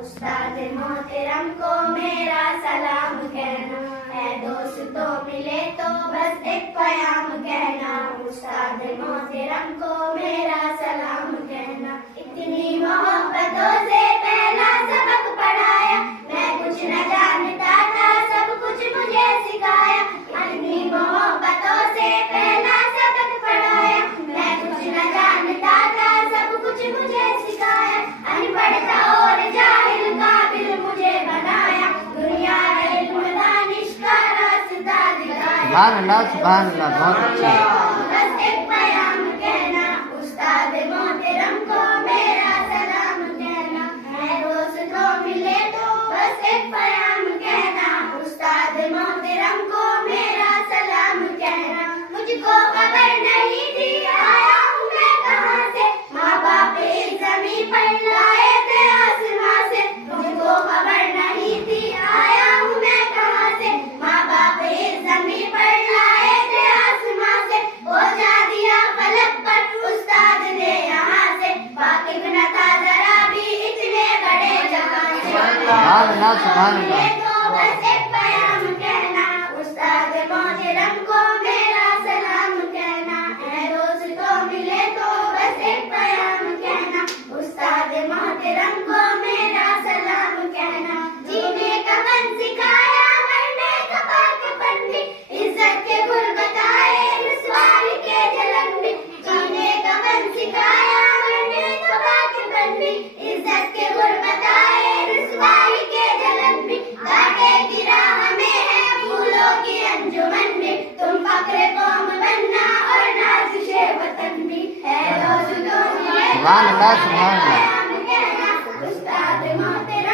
उस्ताद मोहतरम को मेरा सलाम कहना, है दोस्तों मिले तो बस एक प्याम कहना, उस्ताद मोहतरम को मेरा सलाम कहना। इतनी मोहब्बतों से पहला सबक पढ़ाया, मैं कुछ न जानता था सब कुछ मुझे सिखाया। इतनी मोहब्बतों से पहला सबक पढ़ाया, मैं कुछ न जानता था सब कुछ मुझे सिखाया। अनपढ़ता और जाहिल काबिल मुझे बनाया, दुनिया इल्म दानिश का रास्ता दिखाया। सुभान अल्लाह, बहुत अच्छा। बस एक प्याम कहना, उस्ताद मोहतरम को मेरा सलाम कहना, है दोस्तों मिले तो बस एक प्याम कहना, उस्ताद मोहतरम को मेरा सलाम कहना। मुझको खबर नहीं थी आया हूँ मैं कहाँ से, माँ बाप इस ज़मीं पर लाए थे आसमां से। मुझको खबर नहीं थी आया हूँ मैं कहाँ से, माँ बाप इस ज़मीं पर लाए थे आसमां से। पहुँचा दिया फलक पर उस्ताद ने यहाँ से, वाकिफ न था जरा भी इतने बड़े जहां से। सुभान अल्लाह। तो बस एक प्याम कहना, उस्ताद मोहतरम को मेरा सलाम कहना, है दोस्तों मिले तो बस एक प्याम कहना, उस्ताद मोहतरम को मेरा सलाम कहना। जीने का फन सिखाया, मरने का पाकपन भी, इज्जत के गुर बताए, रुसवाई के जलन भी। जीने का फन सिखाया, मरने का पाकपन भी, इज्जत के गुर बताए, रुसवाई के जलन भी। कांटे की राह में है फूलों की अंजुमन भी, तुम फक्र कौम बनना और नाज़िशे वतन भी, है दोस्तों मिले तो सुभान अल्लाह, सुभान अल्लाह। प्याम कहना, उस्ताद मोहतरम